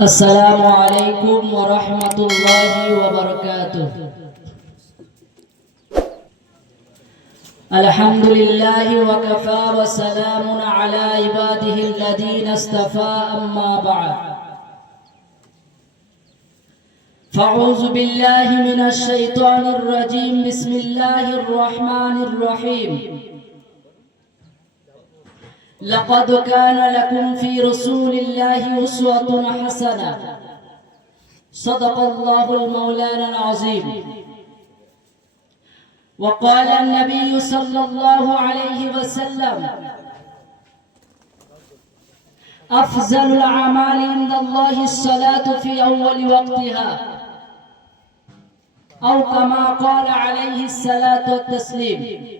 السلام عليكم ورحمة الله وبركاته. الحمد لله وكفى وسلام على عباده الذين اصطفى أما بعد. فأعوذ بالله من الشيطان الرجيم. بسم الله الرحمن الرحيم. لقد كان لكم في رسول الله أسوة حسنة. صدق الله المولانا العظيم. وقال النبي صلى الله عليه وسلم أفضل الأعمال عند الله الصلاة في أول وقتها أو كما قال عليه الصلاة والتسليم.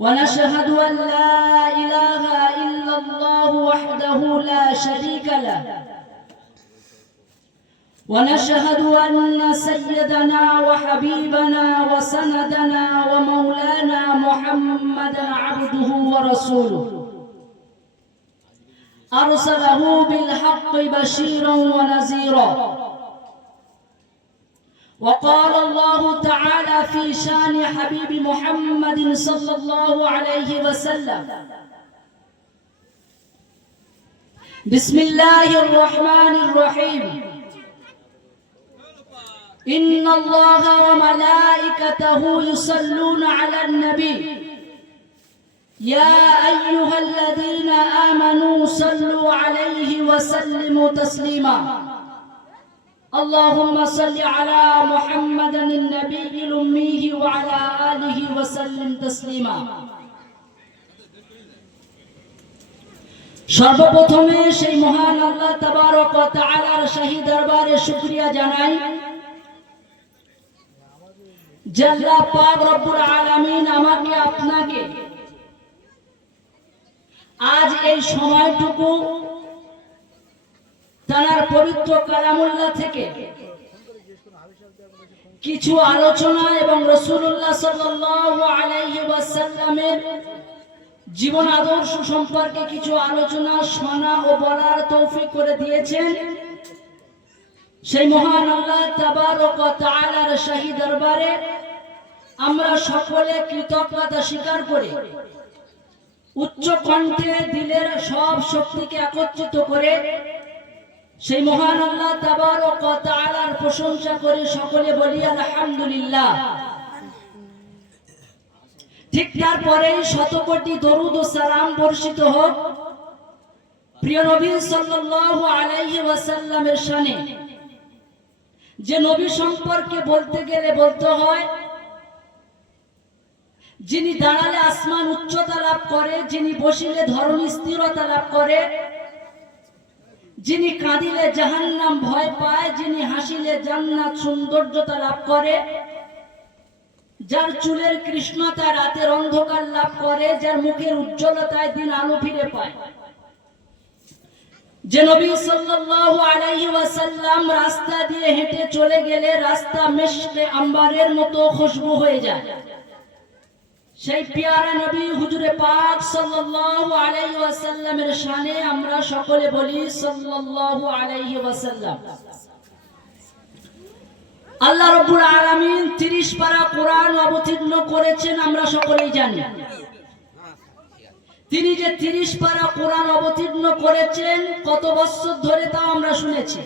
ونشهد أن لا إله إلا الله وحده لا شريك له. ونشهد أن سيدنا وحبيبنا وسندنا ومولانا محمدا عبده ورسوله. أرسله بالحق بشيرا ونذيرا. وقال الله تعالى في شان حبيب محمد صلى الله عليه وسلم. بسم الله الرحمن الرحيم. إن الله وملائكته يصلون على النبي. يا أيها الذين آمنوا صلوا عليه وسلموا تسليما. اللهم صل على محمد النبي الأمي وعلى آله وسلم تسليما সর্বপ্রথমে সেই মহান আল্লাহ তাবারক ওয়া তাআলার শাহী দরবারে শুকরিয়া জানাই যে আল্লাহ পাক রব্বুল আলামিন আমাকে আপনাকে আজ এই সময়টুকু তার পবিত্র কালামুল্লাহ থেকে কিছু আলোচনা এবং রসুল্লাহ ওয়াসাল্লামের জীবন আদর্শ সম্পর্কে কিছু আলোচনা শোনা ও বলার তৌফিক করে দিয়েছেন সেই মহান আল্লাহ তাবারক শাহী দরবারে আমরা সকলে কৃতজ্ঞতা স্বীকার করে। উচ্চ কণ্ঠে দিলের সব শক্তিকে একত্রিত করে সেই মহান আল্লাহ তাবারক ওয়া তাআলার প্রশংসা করে সকলে বলি, আলহামদুলিল্লাহ। ঠিক তারপরেই শতকোটি দরুদ ও সালাম বর্ষিত হোক। প্রিয় নবী সাল্লাল্লাহু আলাইহি ওয়াসাল্লামের শানে যে নবী সম্পর্কে বলতে গেলে বলতে হয়, যিনি দাঁড়ালে আসমান উচ্চতা লাভ করে, যিনি বসিলে ধরণী স্থিরতা লাভ করে যিনি কাঁদিলে জাহান্নাম ভয় পায়, যিনি হাসিলে জান্নাত সৌন্দর্যতা লাভ করে, যার চুলের কৃষ্ণতা রাতের অন্ধকার লাভ করে, যার মুখের উজ্জ্বলতায় দিন আলো ফিরে পায়। যে নবী সাল্লাল্লাহু আলাইহি ওয়াসাল্লাম রাস্তা দিয়ে হেঁটে চলে গেলে রাস্তা মেশকে আম্বারের মতো খুশবু হয়ে যায়। সেই পিয়ারা নবী হুজুরে পাক সাল্লাল্লাহু আলাইহি ওয়াসাল্লামের শানে আমরা সকলে বলি সাল্লাল্লাহু আলাইহি ওয়াসাল্লাম। আল্লাহ রাব্বুল আলামিন 30 পারা কোরআন অবতীর্ণ করেছেন, আমরা সকলেই জানি। তিনি যে 30 পারা কোরআন অবতীর্ণ করেছেন, কত বছর ধরে তা আমরা শুনেছি।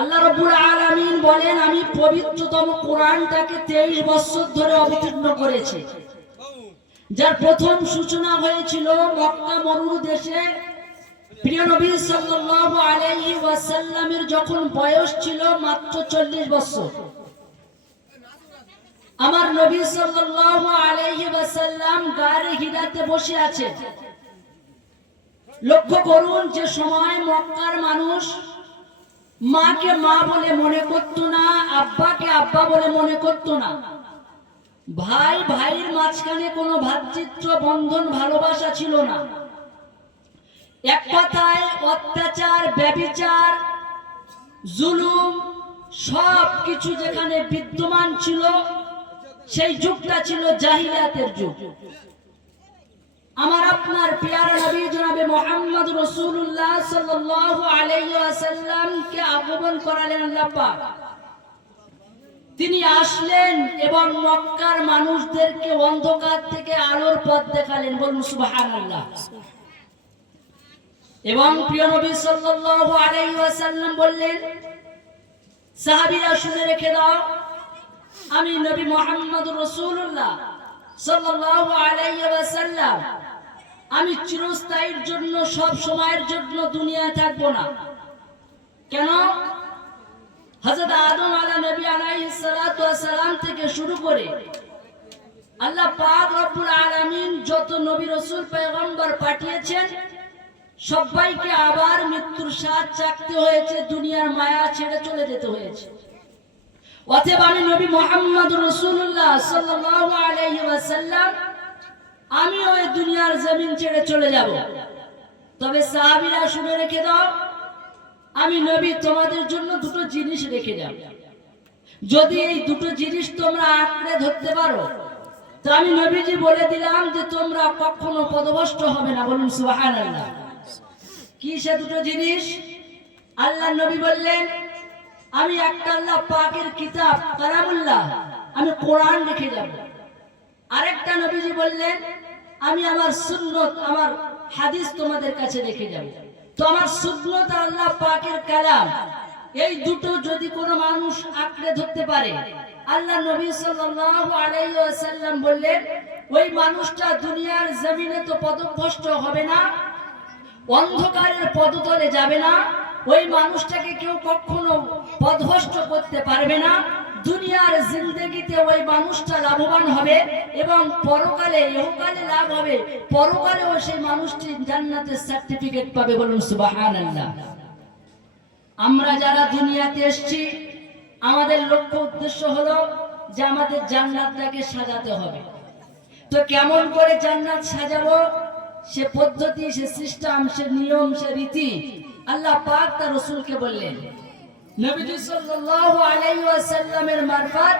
আল্লাহ রব্বুল আলামিন বলেন, আমি পবিত্রতম কোরআনটাকে 23 বছর ধরে অবতীর্ণ করেছি। যার প্রথম সূচনা হয়েছিল মক্কা মরুর দেশে। প্রিয় নবী সাল্লাল্লাহু আলাইহি ওয়াসাল্লামের যখন বয়স ছিল মাত্র 40 বছর। আমার নবী সাল্লাল্লাহু আলাইহি ওয়াসাল্লাম গারে হিরাতে বসে আছে লক্ষ্য করুন যে সময় মক্কার মানুষ মাকে মা বলে মনে করতো না, আব্বাকে আব্বা বলে মনে করতো না। ভাই, ভাইয়ের মাঝখানে কোনো ভাতৃত্ব, বন্ধন, ভালোবাসা ছিল না। এক কথায় অত্যাচার, ব্যবিচার, জুলুম সব কিছু যেখানে বিদ্যমান ছিল, সেই যুগটা ছিল জাহিলিয়াতের যুগ। আমার আপনার পেয়ারা নবী জনাবে মোহাম্মদ রসুল্লাহ সাল্লাল্লাহু আলাইহি আগমন করালেন আল্লাহ পাক। তিনি আসলেন এবং মক্কার মানুষদেরকে অন্ধকার থেকে আলোর পথ দেখালেন। বলুন সুবহানাল্লাহ। এবং প্রিয় নবী সাল্লাল্লাহু আলাইহি ওয়াসাল্লাম বললেন, সাহাবীরা শুনে রেখে দাও, আমি নবী মোহাম্মদ রসুল্লাহ সাল্লাল্লাহু আলাইহি ওয়াসাল্লাম আমি চিরস্থায়ীর জন্য, সব সময়ের জন্য দুনিয়ায় থাকব না। কেন? হযরত আদম আলা নবী আলাইহিস সালাতু ওয়াস সালাম থেকে শুরু করে আল্লাহ পাক রব্বুল আলামিন যত নবী রাসূল পয়গম্বর পাঠিয়েছেন, সবাইকে আবার মৃত্যুর স্বাদ চাকতে হয়েছে, দুনিয়ার মায়া ছেড়ে চলে যেতে হয়েছে। অতএব আমি নবী মোহাম্মদ রসুল্লাহ সাল্লাল্লাহু আলাইহি ওয়াসাল্লাম আমি ওই দুনিয়ার জমিন ছেড়ে চলে যাব। তবে সাহাবিরা শুনে রেখে দাও, আমি নবী তোমাদের জন্য দুটো জিনিস রেখে যাব যদি এই দুটো জিনিস তোমরা আঁকড়ে ধরতে পারো, তো আমি নবীজি বলে দিলাম যে তোমরা কখনো পদভষ্ট হবে না। বলুন, সুবহানাল্লাহ। কি সে দুটো জিনিস? আল্লাহ নবী বললেন, আমি একটা আল্লাহ পাকের কিতাব, কালামুল্লাহ, আমি কোরআন রেখে যাব। আরেকটা নবীজি বললেন, আমি আমার সুন্নত, আমার হাদিস তোমাদের কাছে রেখে যাব। তো আমার সুন্নত আল্লাহ পাকের কালাম, এই দুটো যদি কোনো মানুষ আঁকড়ে ধরতে পারে, আল্লাহ নবী সাল্লাল্লাহু আলাইহি ওয়াসাল্লাম বললেন, ওই মানুষটা দুনিয়ার জমিনে তো পদভ্রষ্ট হবে না, অন্ধকারের পদতলে যাবে না, ওই মানুষটাকে কেউ কখনো পদভষ্ট করতে পারবে না দুনিয়ার জিন্দগিতে ওই মানুষটা লাভবান হবে এবং পরকালে, ইহকালে লাভ হবে। পরকালেও সেই মানুষটি জান্নাতের সার্টিফিকেট পাবে বলুন সুবহানাল্লাহ। আমরা যারা দুনিয়াতে এসেছি, আমাদের লক্ষ্য উদ্দেশ্য হলো যে আমাদের জান্নাতটাকে সাজাতে হবে। তো কেমন করে জান্নাত সাজাবো? সে পদ্ধতি, সে সিস্টেম, সে নিয়ম, সে রীতি আল্লাহ পাক তার রসুলকে বললেন মারফত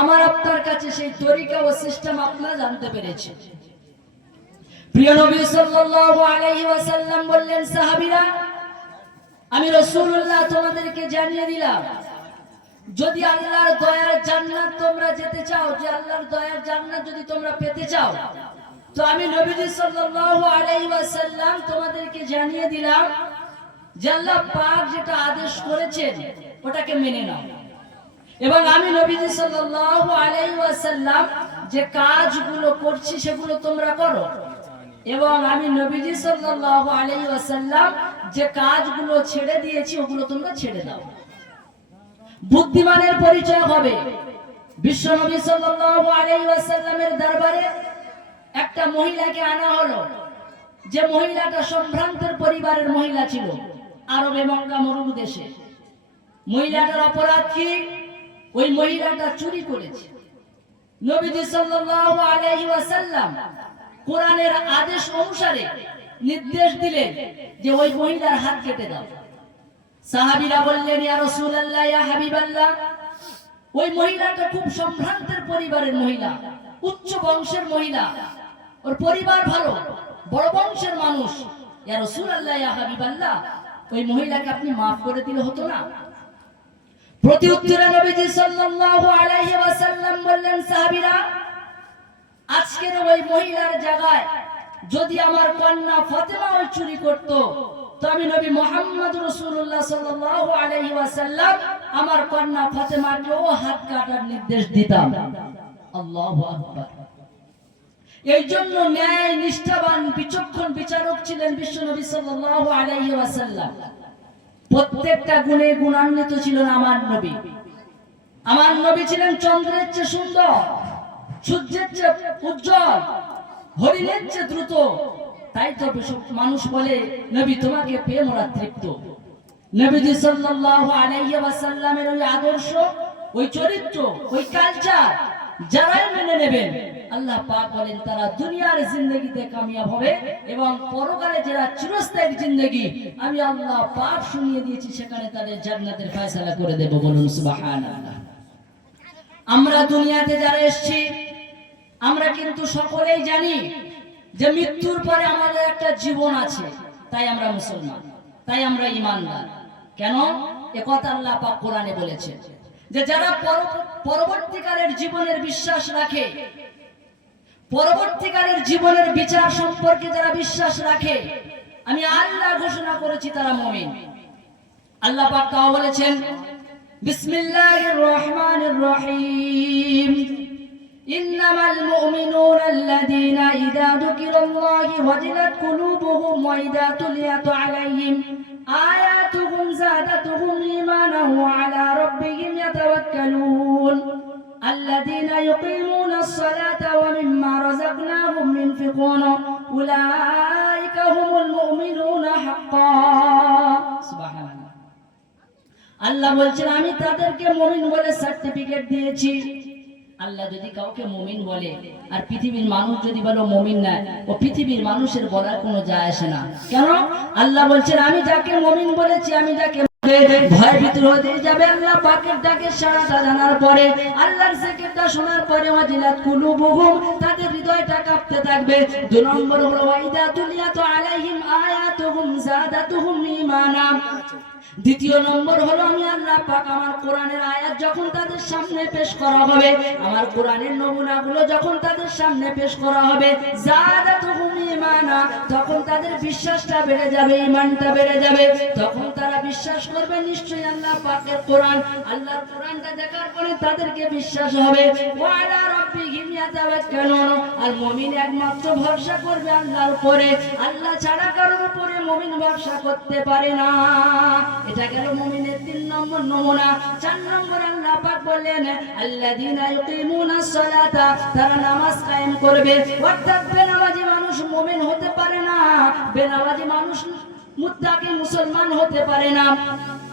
আমার আপনার কাছে সেই তরিকা ও সিস্টেম আপনারা জানতে আমি রাসূলুল্লাহ তোমাদেরকে জানিয়ে দিলাম, যদি আল্লাহর দয়ার জান্নাত তোমরা যেতে চাও যে আল্লাহর দয়ার জান্নাত যদি তোমরা পেতে চাও, তো আমি নবীজি সাল্লাল্লাহু আলাইহি তোমাদেরকে জানিয়ে দিলাম যে পাক যেটা আদেশ করেছেন, ওটাকে মেনে নাও। এবং আমি নবীজি ওয়াসাল্লাম যে কাজগুলো করছি, সেগুলো তোমরা করো। এবং আমি নবীজি ওয়াসাল্লাম যে কাজগুলো ছেড়ে দিয়েছি, ওগুলো তোমরা ছেড়ে দাও। বুদ্ধিমানের পরিচয় হবে। বিশ্ব নবী সাল্লাল্লাহু আলাইহি ওয়াসাল্লামের দরবারে একটা মহিলাকে আনা হলো। যে মহিলাটা সম্ভ্রান্তের পরিবারের মহিলা ছিল। আরবে মক্কা মরুর দেশে। মহিলাটার অপরাধ কি ওই মহিলাটা চুরি করেছে। নবীজি সাল্লাল্লাহু আলাইহি ওয়াসাল্লাম কোরআনের আদেশ অনুসারে নির্দেশ দিলেন যে ওই মহিলার হাত কেটে দাও। সাহাবীরা বললেন, ইয়া রাসূলুল্লাহ, ইয়া হাবিবাল্লাহ, ওই মহিলাটা খুব সম্ভ্রান্তের পরিবারের মহিলা, উচ্চ বংশের মহিলা, ওর পরিবার ভালো, বড় বংশের মানুষ। ইয়া রাসূলুল্লাহ, ইয়া হাবিবাল্লাহ ওই মহিলাকে আপনি maaf করে দিলে হতো না? প্রতি উত্তরে নবীজি সাল্লাল্লাহু আলাইহি ওয়াসাল্লাম বললেন, সাহাবীরা, আজকের ওই মহিলার জায়গায় যদি আমার কন্যা ফাতেমা ওই চুরি করত, তো আমি নবী মোহাম্মদ রসুল্লাহ সাল্লাল্লাহু আলাইহি ওয়াসাল্লাম আমার কন্যা ফাতেমাকেও হাত কাটার নির্দেশ দিতাম। আল্লাহু আকবার। এই জন্য ন্যায় নিষ্ঠাবান, বিচক্ষণ বিচারক ছিলেন বিশ্বনবী সাল্লাল্লাহু আলাইহি ওয়াসাল্লাম। প্রত্যেকটা গুণে গুণান্বিত ছিলেন আমার নবী। আমার নবী ছিলেন চন্দ্রের চেয়ে সুন্দর, সূর্যের চেয়ে উজ্জ্বল, হরিণের চেয়ে দ্রুত। তাই তো মানুষ বলে, নবী, তোমাকে পেয়ে মোরা তৃপ্ত। নবীজি সাল্লাল্লাহু আলাইহি ওয়াসাল্লামের ওই আদর্শ, ওই চরিত্র, ওই কালচার যারাই মেনে নেবেন, আল্লাহ পাক বলেন, তারা দুনিয়ার জিন্দগিতে কামিয়াব হবে এবং পরকালে যারা চিরস্থায়ী জিন্দগি, আমি আল্লাহ পাক শুনিয়ে দিয়েছি, সেখানে তাদের জান্নাতের ফয়সালা করে দেব বলুন, সুবহানাল্লাহ। আমরা দুনিয়াতে যারা এসেছি, আমরা কিন্তু সকলেই জানি যে মৃত্যুর পরে আমাদের একটা জীবন আছে, তাই আমরা মুসলমান, তাই আমরা ইমানদার কেন? একথা আল্লাহ পাক কোরআনে বলেছে যে যারা পরবর্তীকালের জীবনের বিশ্বাস রাখে, পরবর্তীকালের জীবনের বিচার সম্পর্কে যারা বিশ্বাস রাখে, আমি আল্লাহ ঘোষণা করেছি তারা মমিন। আল্লাহ পাক তাও বলেছেন, বিসমিল্লাহির রহমানির রহিম। ইন্নামাল মুমিনুনা আল্লাযীনা আলাইহিম। آياتهم زادتهم إيمانا وعلى ربهم يتوكلون الذين يقيمون الصلاة ومما رزقناهم ينفقون أولئك هم المؤمنون حقا سبحان الله আল্লাহ বলছেন আমি তাদেরকে মমিন বলে সার্টিফিকেট দিয়েছি আল্লাহ যদি কাউকে মমিন বলে, আর পৃথিবীর মানুষ যদি বলো মমিন না, ও পৃথিবীর মানুষের বলার কোনো যায় আসে না। কেন? আল্লাহ বলছেন, আমি যাকে মমিন বলেছি, আমি যাকে ভয় আল্লাহ। তুলিয়াতু আলাইহিম আয়াতুহুম দ্বিতীয় নম্বর হলো আমি আল্লাহ পাক আমার কোরআনের আয়াত যখন তাদের সামনে পেশ করা হবে, আমার কোরআনের নমুনাগুলো যখন তাদের সামনে পেশ করা হবে ঈমানা, তখন তাদের বিশ্বাসটা বেড়ে যাবে, ঈমানটা বেড়ে যাবে। তখন তারা বিশ্বাস করবে, নিশ্চয়ই আল্লাহ পাকের কোরআন, আল্লাহর কোরআনটা দেখার পরে তাদেরকে বিশ্বাস হবে। ওয়ালা রাব্বিহিম ইয়াতাওয়াক্কালুন, আর মুমিন একমাত্র ভরসা করবে আল্লাহর উপরে। আল্লাহ ছাড়া কারোর উপরে মুমিন ভরসা করতে পারে না। এটা গেল মুমিনের তিন নম্বর নমুনা। চার নম্বর আল্লাহ পাক বললেন, আল্লাযীনা ইউকিমুনাস সালাতা তারা নামাজ কায়েম করবে। অর্থাৎ বেনামাজি মানুষ মুমিন হতে পারে না। বেনামাজি মানুষ মুত্তাকি মুসলমান হতে পারে না।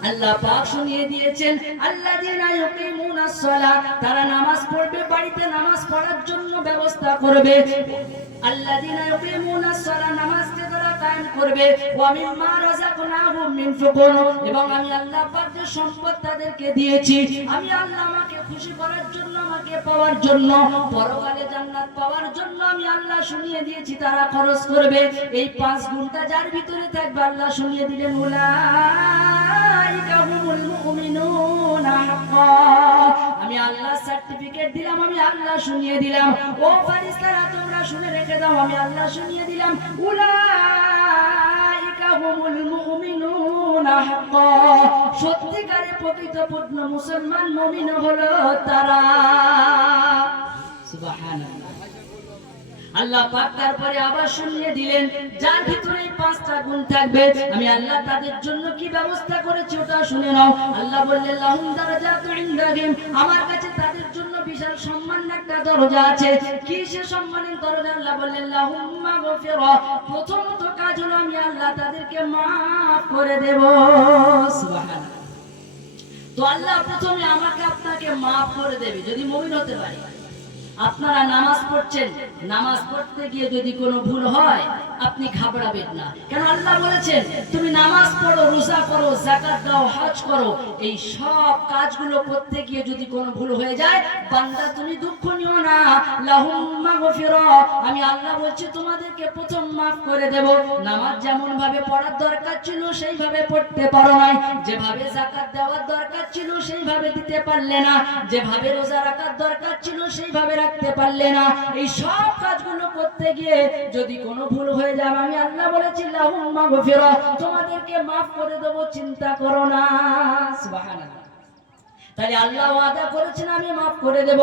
আল্লাহ পাক শুনিয়ে দিয়েছেন, আল্লাযীনা ইউকিমুনাস সালাহ তারা নামাজ পড়বে, বাড়িতে নামাজ পড়ার জন্য ব্যবস্থা করবে। আল্লাযীনা ইউকিমুনাস সালাহ করবে। এবং আমি আল্লাহ পাক যে সম্পদ তাদেরকে দিয়েছি, আমি আল্লাহ আমাকে খুশি করার জন্য, আমাকে পাওয়ার জন্য, পরকালে জান্নাত পাওয়ার জন্য আমি আল্লাহ শুনিয়ে দিয়েছি, তারা খরচ করবে। এই পাঁচ ঘণ্টা যার ভিতরে থাকবে, আল্লাহ শুনিয়ে দিলেন আমি আল্লাহ সার্টিফিকেট দিলাম, আমি আল্লাহ শুনিয়ে দিলাম। ও ফারিস্তারা, তোমরা শুনে রেখে দাও, আমি আল্লাহ শুনিয়ে দিলাম, উলাইকা সত্যিকারে প্রকৃতপূর্ণ মুসলমান তারা। আল্লাহ পাক তারপরে আবার শুনিয়ে দিলেন, যার ভিতরে পাঁচটা গুণ থাকবে, আমি আল্লাহ তাদের জন্য কি ব্যবস্থা করেছি ওটা শুনে নাও। আল্লাহ বললেন আমার কাছে তাদের জন্য বিশাল সম্মান একটা দরজা আছে। কি সে সম্মানের দরজা? আল্লাহ বললেন প্রথমত জন্য আমি আল্লাহ তাদেরকে মাফ করে দেব। তো আল্লাহ প্রথমে আমাকে আপনাকে মাফ করে দেবে, যদি মমিন হতে পারি। আপনারা নামাজ পড়ছেন, নামাজ পড়তে গিয়ে যদি কোনো ভুল হয় আপনি ঘাবড়াবেন না। কেন আল্লাহ বলেছেন, তুমি নামাজ পড়ো, রোজা করো জাকাত দাও, হজ করো। এই সব কাজগুলো করতে গিয়ে যদি কোনো ভুল হয়ে যায়, বান্দা তুমি দুঃখ নিও না। লাহুম মাগফিরা। আমি আল্লাহ বলছি, তোমাদেরকে প্রথম মাফ করে দেব। নামাজ যেমন ভাবে পড়ার দরকার ছিল, সেইভাবে পড়তে পারো নাই। যেভাবে জাকাত দেওয়ার দরকার ছিল, সেইভাবে দিতে পারলে না। যেভাবে রোজা রাখার দরকার ছিল, সেইভাবে রাখতে পারলে না। এই সব কাজগুলো করতে গিয়ে যদি কোনো ভুল হয়ে যায় আমি আল্লাহ বলেছি তোমাদেরকে মাফ করে দেব, চিন্তা করো না। তাহলে আল্লাহ ওয়াদা করেছেন, আমি মাফ করে দেব।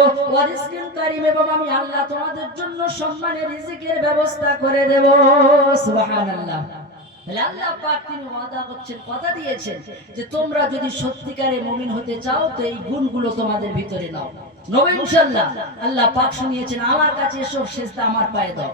কারিম এবং আমি আল্লাহ তোমাদের জন্য সম্মানের, রিজিকের ব্যবস্থা করে দেব। আল্লাহ আমার কাছে এসো, সেজদা আমার পায়ে দাও।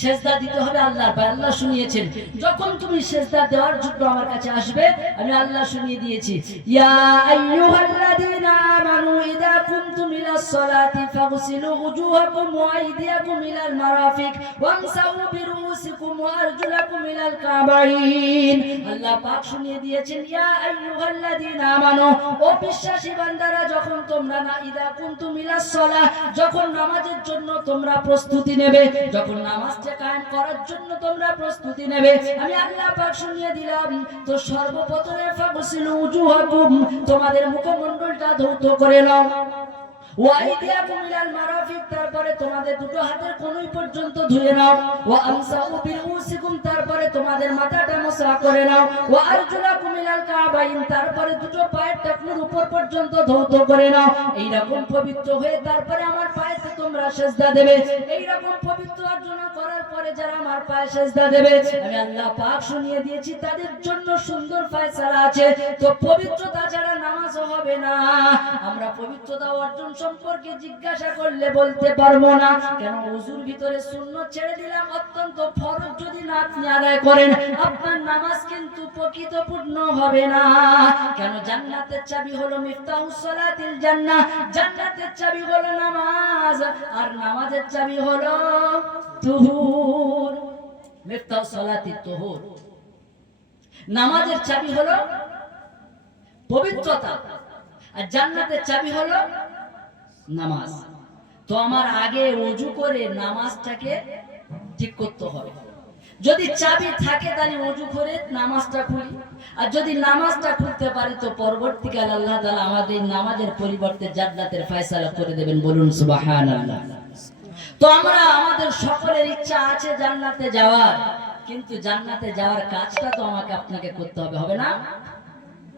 সেজদা দিতে হবে আল্লাহর পায়ে। আল্লাহ শুনিয়েছেন, যখন তুমি সেজদা দেওয়ার জন্য আমার কাছে আসবে, আমি আল্লাহ শুনিয়ে দিয়েছি। ইয়া আইয়ুহাল্লাযীনা আমানু ইযা কুনতুম ইলাস সালাতি ফাগসিলু উজুহাকুম ওয়া আইদিয়াকুম ইলাল মারাফিক ওয়ামসাহু বিরুসিকুম ওয়া আরজুলাকুম ইলাল কাবাইন। আল্লাহ পাক শুনিয়ে দিয়েছেন, ইয়া আইয়ুহাল্লাযীনা আমানু, ও বিশ্বাসী বান্দারা, যখন তোমরা না ইদা কুনতুম ইলাস সালাহ, যখন নামাজের জন্য তোমরা প্রস্তুতি নেবে, যখন নামাজটা কায়েম করার জন্য তোমরা প্রস্তুতি নেবে। আমি আল্লাহ পাক শুনিয়ে দিলাম, তো সর্বপ্রথমে ফাগসিলু উজুহাকুম, তোমাদের মুখমণ্ডলটা ধৌত করে নাও। তারপরে তোমাদের মাথাটা মোসা করে নাও। ওয়া আরজুলাকুম ইলাল কাবাইন, তারপরে দুটো পায়ের টাকনুর উপর পর্যন্ত ধৌত করে নাও। এই পবিত্র হয়ে তারপরে আমার পায়েতে তোমরা সেজদা দেবে। এই পবিত্র অর্জন করার পরে যারা আমার পায়ে সেজদা দেবে, আমি আল্লাহ পাক শুনিয়ে দিয়েছি, তাদের জন্য সুন্দর ফয়সালা আছে। তো পবিত্রতা হবে না। আমরা পবিত্রতা অর্জন সম্পর্কে জিজ্ঞাসা করলে বলতে পারব না। কেন ওযুর ভিতরে সুন্নত ছেড়ে দিলাম? অত্যন্ত ফরজ যদি না আপনি আদায় করেন, আপনার নামাজ কিন্তু প্রকৃত পূর্ণ হবে না। কেন জান্নাতের চাবি হলো মিফতাহুস সালাতিল জান্নাহ? জান্নাতের চাবি হলো নামাজ, আর নামাজের চাবি হলো তুহুর। মিফতাহুস সালাতিত তুহুর। নামাজের চাবি হলো পবিত্রতা। আর জান্নাতের চাবি হলো নামাজ। তো আমার আগে অজু করে নামাজটাকে ঠিক করতে হবে। যদি চাবি থাকে তাহলে অজু করে নামাজটা খুলি। আর যদি নামাজটা খুলতে পারি তো পরবর্তীকাল আল্লাহ তাআলা আমাদের নামাজের পরিবর্তে জান্নাতের ফয়সালা করে দেবেন। বলুন সুবহানাল্লাহ। তো আমরা, আমাদের সকলের ইচ্ছা আছে জান্নাতে যাওয়ার। কিন্তু জান্নাতে যাওয়ার কাজটা তো আমাকে আপনাকে করতে হবে হবে না?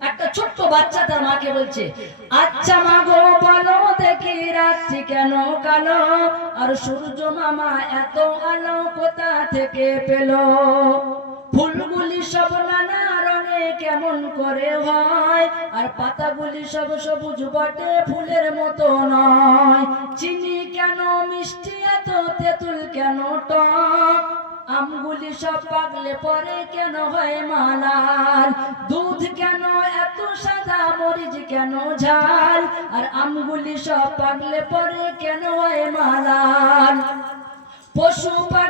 একটা ছোট্ট বাচ্চা তার মাকে বলছে আচ্ছা মা গো, বলো দেখি রাত্রি কেন কালো? আর সূর্য মামা এত আলো কোথা থেকে পেল? ফুলগুলি সব নানা রঙে কেমন করে হয়? আর পাতাগুলি সব সবুজ বটে, ফুলের মতো নয়। চিনি কেন, মিষ্টি এত, তেঁতুল কেন টক? আমগুলি সব পাগলে পরে কেন হয় মালাল? দুধ কেন এত সাদা, মরিচ কেন ঝাল? আর আমগুলি সব পাগলে পরে কেন হয় মালাল? পশু পাখি